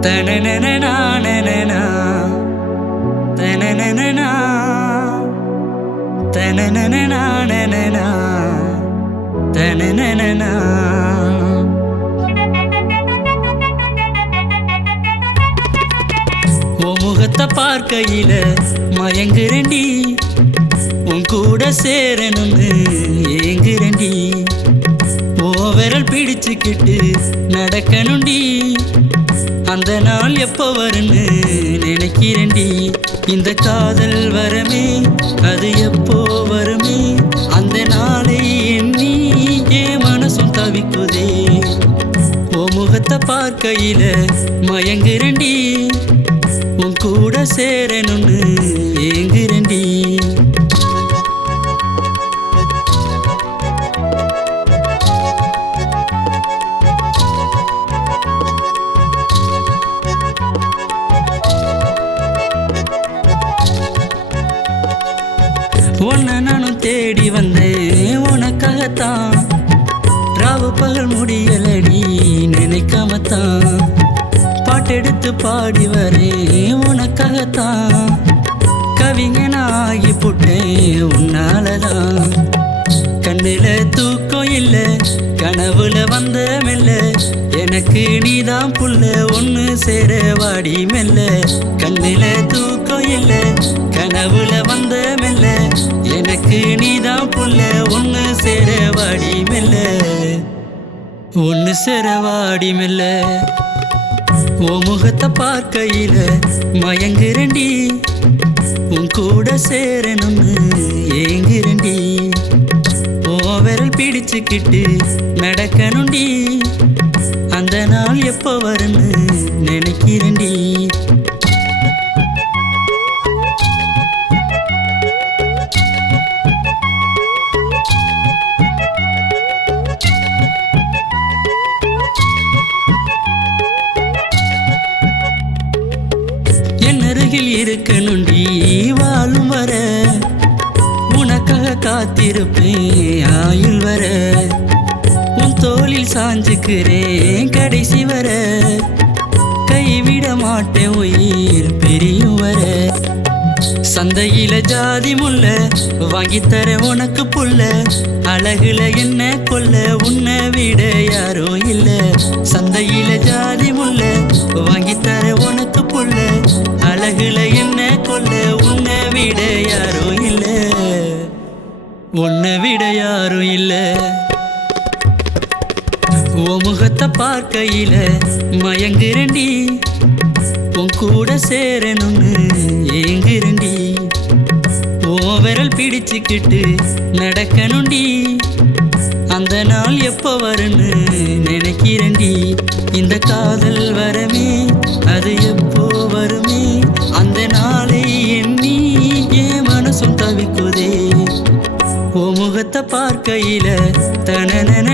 தனனனனானனனா. தனனனனா. தனனனனானனனா. தனனனனா. உன் முகத்தை பார்க்கையில மயங்குறேன்டி உன் கூட சேரணும்னு ஏங்குறேன்டி ஓ விரல் பிடிச்சுக்கிட்டு நடக்கணும்டி அந்த நாள் எப்போ வரும்னு நினைக்கிறேன்டி இந்த காதல் வரமே அது எப்போ வருமே அந்த நாளை எண்ணி என் மனசும் தவிக்குதே. ஓ முகத்தை பார்க்கையில மயங்குறண்டி உன் கூட சேரணும்னு ஏங்குறண்டி உன்னை நானும் தேடி வந்தேன் உனக்காகத்தான். ராவு பகல் முடியலடி நினைக்காமத்தான். பாட்டெடுத்து பாடி வரேன் உனக்காகத்தான். கவிஞன் ஆகி புட்டேன் உன்னாலதான். கண்ணுல தூக்கம் இல்லை கனவுல வந்த மெல்ல எனக்கு நீதான் புள்ள ஒன்று சேர வாடி மெல்ல. கண்ணில தூக்கம் இல்லை கனவுல ஒன்று சேர வாடி மெல்ல. ஓ முகத்தை பார்க்கையில மயங்குறேன்டி. உன் கூட சேரணும்னு ஏங்குறேன்டி. ஓ விரல் பிடிச்சுக்கிட்டு நடக்கணும்டி. அந்த நாள் எப்போ வரும்னு நினைக்கிறேன்டி. அருகில் வாழும் வர. உனக்காக காத்திருப்பேன் ஆயுள் வர. உன் தோளில் சாஞ்சுக்கிறேன் கடைசி வர. கைவிட மாட்டேன் உயிர் பெரியும் வர. சந்தையில ஜாதி முல்ல வாங்கித்தர உனக்கு புல்ல. அழகுல என்ன கொல்ல உன்னை விட யாரும் இல்ல. சந்தையில ஜாதி முல்ல வாங்கி உன்னை விட யாரும் இல்லை. உன் முகத்தை பார்க்கையில மயங்குறேன்டி. உன் கூட சேரணும்னு ஏங்குறேன்டி. ஓவரல் விரல் பிடிச்சுக்கிட்டு நடக்கணுண்டி அந்த நாள் எப்போ வரும்னு நினைக்கிறண்டி இந்த காதல் வரமே കൈല തനനന